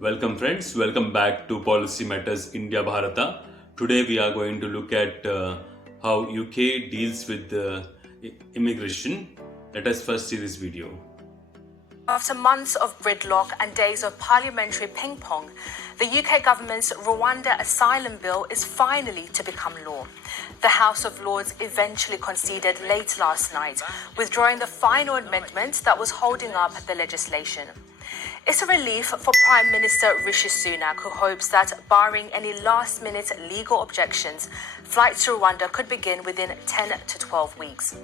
Welcome friends, welcome back to Policy Matters India Bharata. Today we are going to look at how UK deals with immigration. Let us first see this video. After months of gridlock and days of parliamentary ping-pong, the UK government's Rwanda asylum bill is finally to become law. The House of Lords eventually conceded late last night, withdrawing the final amendment that was holding up the legislation. It's a relief for Prime Minister Rishi Sunak, who hopes that, barring any last-minute legal objections, flights to Rwanda could begin within 10 to 12 weeks.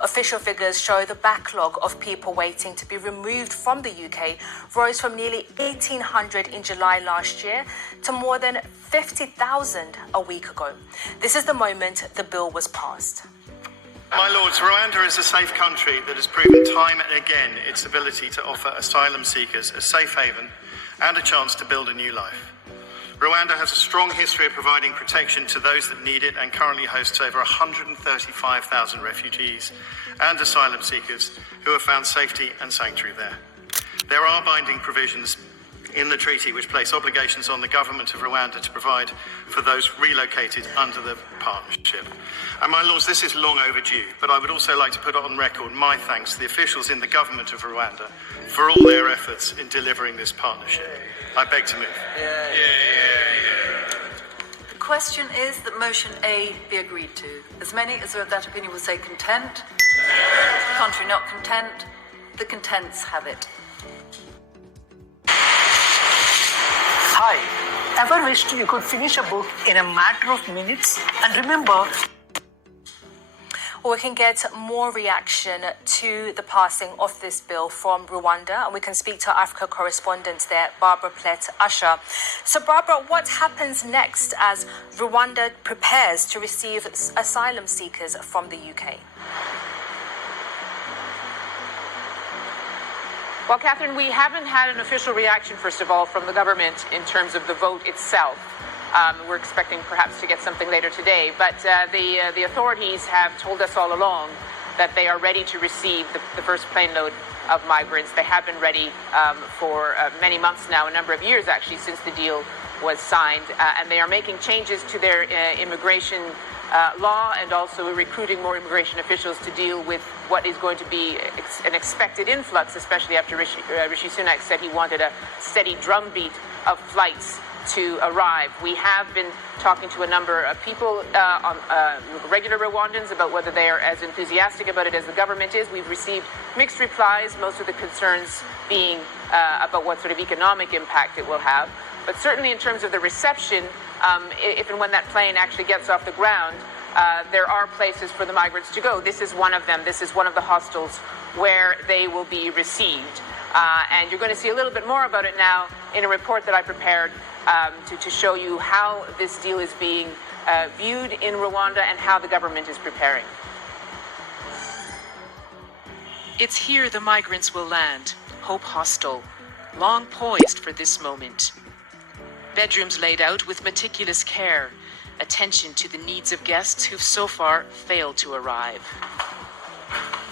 Official figures show the backlog of people waiting to be removed from the UK rose from nearly 1,800 in July last year to more than 50,000 a week ago. This is the moment the bill was passed. My Lords, Rwanda is a safe country that has proven time and again its ability to offer asylum seekers a safe haven and a chance to build a new life. Rwanda has a strong history of providing protection to those that need it and currently hosts over 135,000 refugees and asylum seekers who have found safety and sanctuary there. There are binding provisions in the treaty which place obligations on the government of Rwanda to provide for those relocated under the partnership. And my Lords, this is long overdue, but I would also like to put on record my thanks to the officials in the government of Rwanda for all their efforts in delivering this partnership. I beg to move. The question is that motion A be agreed to. As many as are of that opinion will say content. Contrary not content. The contents have it. Hi, ever wished you could finish a book in a matter of minutes? And remember, we can get more reaction to the passing of this bill from Rwanda, and we can speak to our Africa correspondent there, Barbara Plett-Usher. So, Barbara, what happens next as Rwanda prepares to receive asylum seekers from the UK? Well, Catherine, we haven't had an official reaction, first of all, from the government in terms of the vote itself. We're expecting perhaps to get something later today, but the authorities have told us all along that they are ready to receive the first plane load of migrants. They have been ready for many months now, a number of years actually, since the deal was signed, and they are making changes to their immigration law and also recruiting more immigration officials to deal with what is going to be an expected influx, especially after Rishi Sunak said he wanted a steady drumbeat of flights to arrive. We have been talking to a number of people, regular Rwandans, about whether they are as enthusiastic about it as the government is. We've received mixed replies, most of the concerns being about what sort of economic impact it will have. But certainly in terms of the reception, if and when that plane actually gets off the ground, there are places for the migrants to go. This is one of them. This is one of the hostels where they will be received. And you're going to see a little bit more about it now in a report that I prepared to show you how this deal is being viewed in Rwanda and how the government is preparing. It's here the migrants will land, Hope Hostel, long poised for this moment. Bedrooms laid out with meticulous care, attention to the needs of guests who've so far failed to arrive.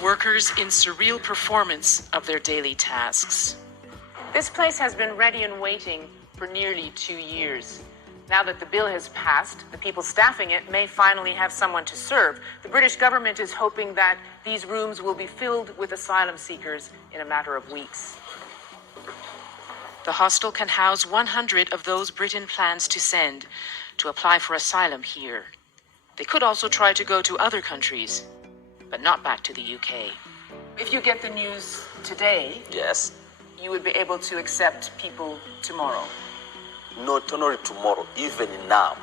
Workers in surreal performance of their daily tasks. This place has been ready and waiting for nearly 2 years. Now that the bill has passed, the people staffing it may finally have someone to serve. The British government is hoping that these rooms will be filled with asylum seekers in a matter of weeks. The hostel can house 100 of those Britain plans to send to apply for asylum here. They could also try to go to other countries, but not back to the UK. If you get the news today, Yes, you would be able to accept people tomorrow. not only tomorrow, even now.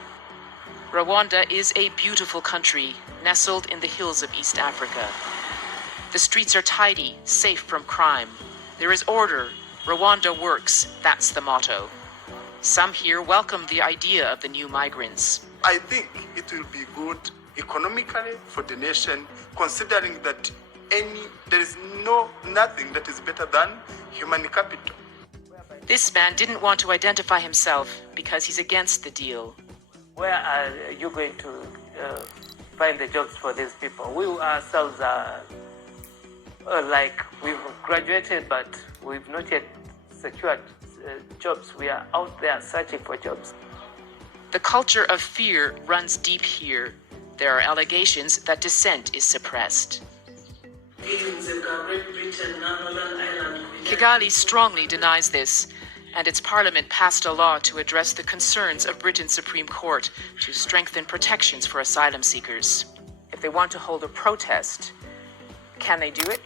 Rwanda is a beautiful country, nestled in the hills of East Africa. The streets are tidy, safe from crime. There is order. Rwanda works, that's the motto. Some here welcome the idea of the new migrants. I think it will be good economically for the nation, considering that there is nothing that is better than human capital. This man didn't want to identify himself because he's against the deal. where are you going to find the jobs for these people? We ourselves are like we've graduated, but we've not yet secured jobs. We are out there searching for jobs. The culture of fear runs deep here. There are allegations that dissent is suppressed. Kigali strongly denies this, and its parliament passed a law to address the concerns of Britain's Supreme Court to strengthen protections for asylum seekers. If they want to hold a protest, can they do it?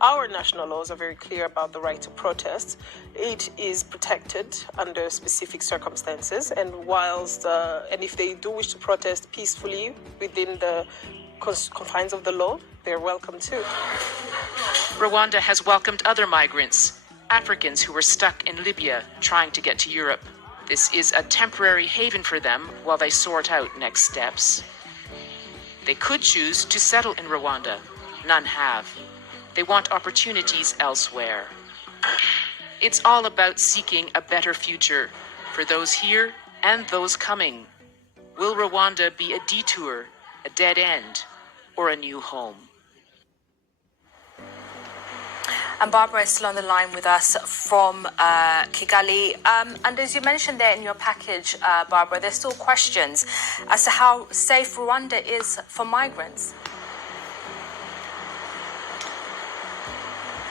Our national laws are very clear about the right to protest. It is protected under specific circumstances, and and if they do wish to protest peacefully within the confines of the law, they're welcome too. Rwanda has welcomed other migrants, Africans who were stuck in Libya trying to get to Europe. This is a temporary haven for them while they sort out next steps. They could choose to settle in Rwanda. None have. They want opportunities elsewhere. It's all about seeking a better future for those here and those coming. Will Rwanda be a detour, a dead end, or a new home? And Barbara is still on the line with us from Kigali. And as you mentioned there in your package, Barbara, there's still questions as to how safe Rwanda is for migrants.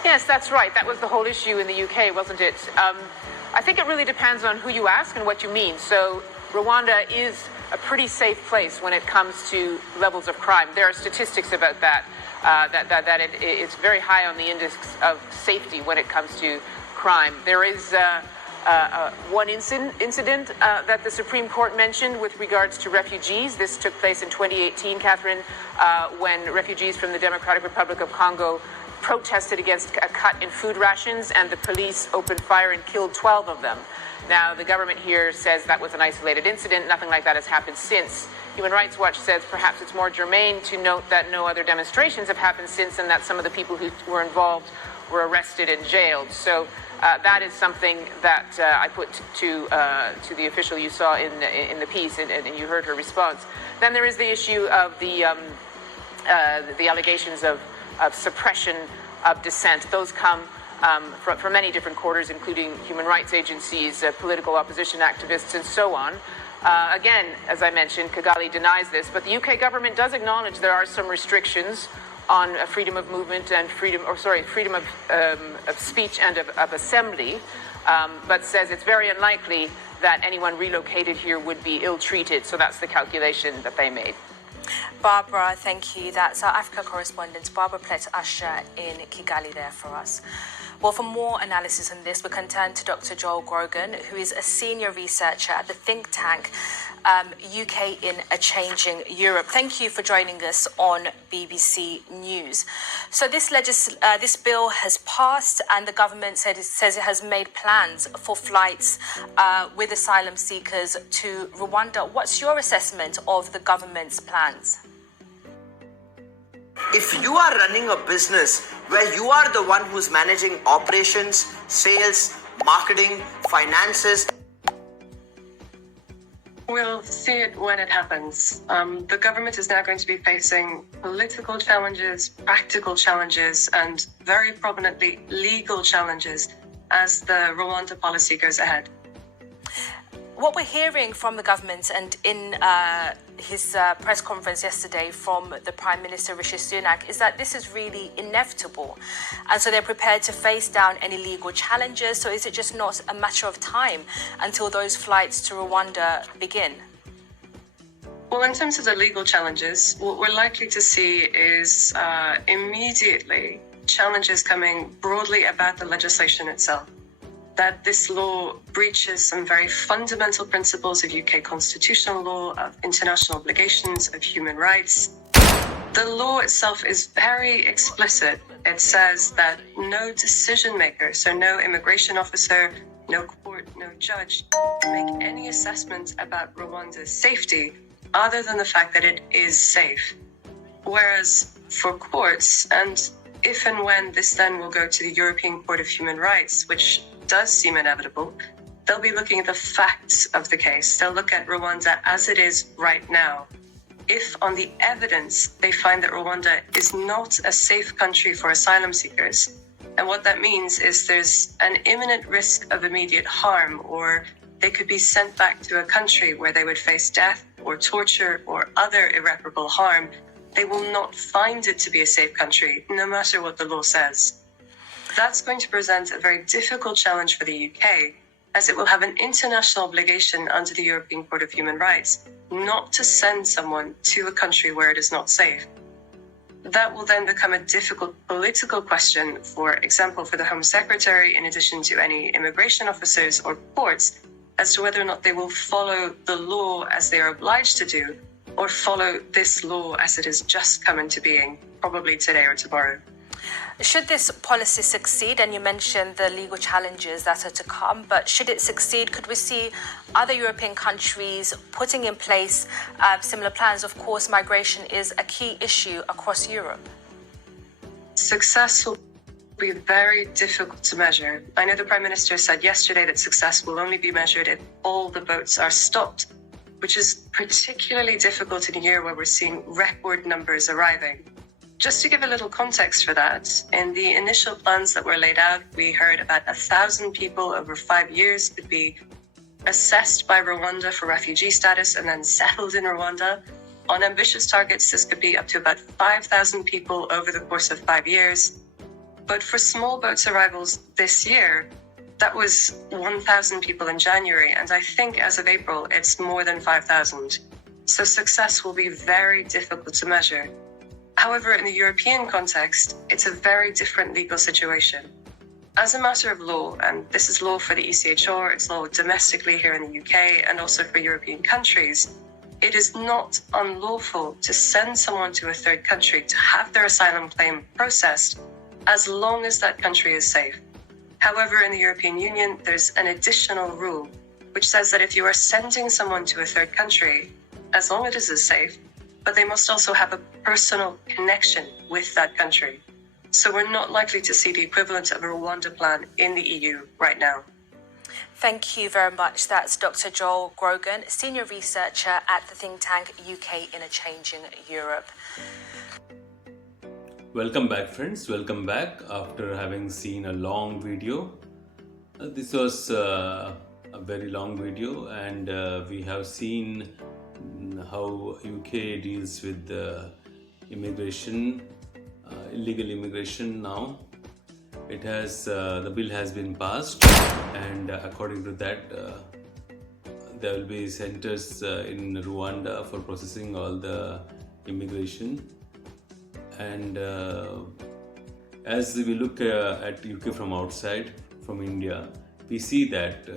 Yes, that's right. That was the whole issue in the UK, wasn't it? I think it really depends on who you ask and what you mean. So Rwanda is a pretty safe place when it comes to levels of crime. There are statistics about that, it's very high on the index of safety when it comes to crime. There is one incident that the Supreme Court mentioned with regards to refugees. This took place in 2018, Catherine, when refugees from the Democratic Republic of Congo protested against a cut in food rations, and the police opened fire and killed 12 of them. Now, the government here says that was an isolated incident. Nothing like that has happened since. Human Rights Watch says perhaps it's more germane to note that no other demonstrations have happened since, and that some of the people who were involved were arrested and jailed. So that is something that I put to the official you saw in the piece, and you heard her response. Then there is the issue of the allegations of suppression of dissent. Those come from many different quarters, including human rights agencies, political opposition activists, and so on. Again, as I mentioned, Kigali denies this, but the UK government does acknowledge there are some restrictions on freedom of movement and freedom of speech and of assembly, but says it's very unlikely that anyone relocated here would be ill-treated. So that's the calculation that they made. Barbara, thank you. That's our Africa correspondent, Barbara Plett-Usher in Kigali there for us. Well, for more analysis on this, we can turn to Dr. Joel Grogan, who is a senior researcher at the think tank UK in a Changing Europe. Thank you for joining us on BBC News. So this bill has passed, and the government says it has made plans for flights with asylum seekers to Rwanda. What's your assessment of the government's plans? If you are running a business where you are the one who's managing operations, sales, marketing, finances, we'll see it when it happens. The government is now going to be facing political challenges, practical challenges, and very prominently legal challenges as the Rwanda policy goes ahead. What we're hearing from the government, and in his press conference yesterday from the Prime Minister Rishi Sunak, is that this is really inevitable. And so they're prepared to face down any legal challenges. So is it just not a matter of time until those flights to Rwanda begin? Well, in terms of the legal challenges, what we're likely to see is immediately challenges coming broadly about the legislation itself. That this law breaches some very fundamental principles of UK constitutional law, of international obligations, of human rights. The law itself is very explicit. It says that no decision maker, so no immigration officer, no court, no judge, can make any assessment about Rwanda's safety other than the fact that it is safe. Whereas for courts, and if and when this then will go to the European Court of Human Rights, which does seem inevitable, they'll be looking at the facts of the case. They'll look at Rwanda as it is right now. If on the evidence they find that Rwanda is not a safe country for asylum seekers, And what that means is there's an imminent risk of immediate harm, or they could be sent back to a country where they would face death or torture or other irreparable harm. They will not find it to be a safe country, no matter what the law says. That's going to present a very difficult challenge for the UK, as it will have an international obligation under the European Court of Human Rights not to send someone to a country where it is not safe. That will then become a difficult political question, for example, for the Home Secretary, in addition to any immigration officers or courts, as to whether or not they will follow the law as they are obliged to do, or follow this law as it has just come into being, probably today or tomorrow. Should this policy succeed, and you mentioned the legal challenges that are to come, but should it succeed, could we see other European countries putting in place similar plans? Of course, migration is a key issue across Europe. Success will be very difficult to measure. I know the Prime Minister said yesterday that success will only be measured if all the boats are stopped, which is particularly difficult in a year where we're seeing record numbers arriving. Just to give a little context for that, in the initial plans that were laid out, we heard about 1,000 people over 5 years could be assessed by Rwanda for refugee status and then settled in Rwanda. On ambitious targets, this could be up to about 5,000 people over the course of 5 years. But for small boats arrivals this year, that was 1,000 people in January, and I think as of April, it's more than 5,000. So success will be very difficult to measure. However, in the European context, it's a very different legal situation. As a matter of law, and this is law for the ECHR, it's law domestically here in the UK and also for European countries, it is not unlawful to send someone to a third country to have their asylum claim processed as long as that country is safe. However, in the European Union, there's an additional rule which says that if you are sending someone to a third country, as long as it is safe, but they must also have a personal connection with that country. So we're not likely to see the equivalent of a Rwanda plan in the EU right now. Thank you very much. That's Dr. Joel Grogan, Senior Researcher at the think tank UK in a Changing Europe. Welcome back, friends. Welcome back after having seen a long video. This was a very long video, and we have seen how UK deals with immigration, illegal immigration now. It has the bill has been passed, and according to that, there will be centers in Rwanda for processing all the immigration. And as we look at UK from outside, from India, we see that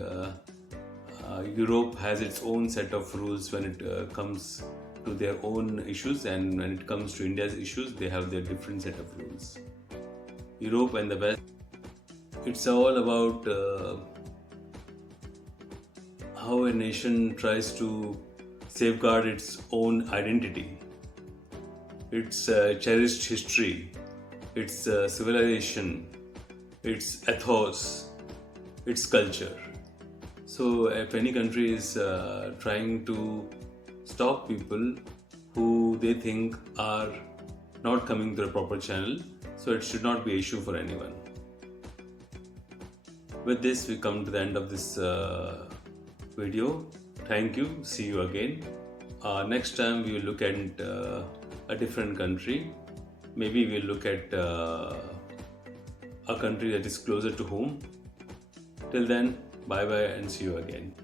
Europe has its own set of rules when it comes to their own issues, and when it comes to India's issues, they have their different set of rules. Europe and the West, it's all about how a nation tries to safeguard its own identity, its cherished history, its civilization, its ethos, its culture. So if any country is trying to stop people who they think are not coming to the proper channel, so it should not be an issue for anyone. With this, we come to the end of this video. Thank you. See you again. Next time we will look at a different country. Maybe we'll look at a country that is closer to home. Till then, bye bye and see you again.